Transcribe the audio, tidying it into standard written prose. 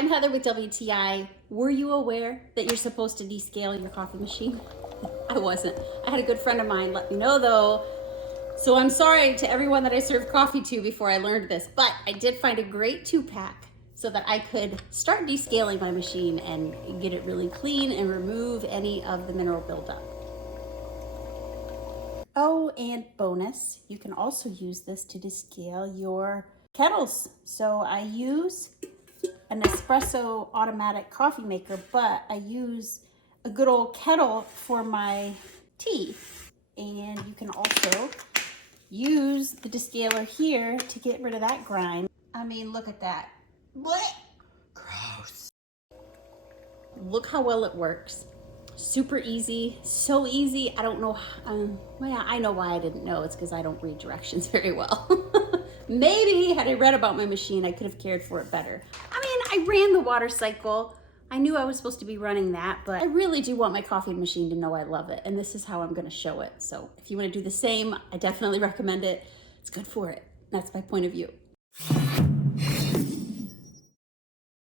I'm Heather with WTI. Were you aware that you're supposed to descale your coffee machine? I wasn't. I had a good friend of mine let me know though. So I'm sorry to everyone that I served coffee to before I learned this, but I did find a great 2-pack so that I could start descaling my machine and get it really clean and remove any of the mineral buildup. Oh, and bonus, you can also use this to descale your kettles. So I use a Nespresso automatic coffee maker, but I use a good old kettle for my tea. And you can also use the descaler here to get rid of that grime. I mean, look at that. Blech! Gross. Look how well it works. Super easy, so easy. I don't know, well, I know why I didn't know. It's because I don't read directions very well. Maybe had I read about my machine, I could have cared for it better. I mean, I ran the water cycle. I knew I was supposed to be running that, but I really do want my coffee machine to know I love it. And this is how I'm gonna show it. So if you wanna do the same, I definitely recommend it. It's good for it. That's my point of view.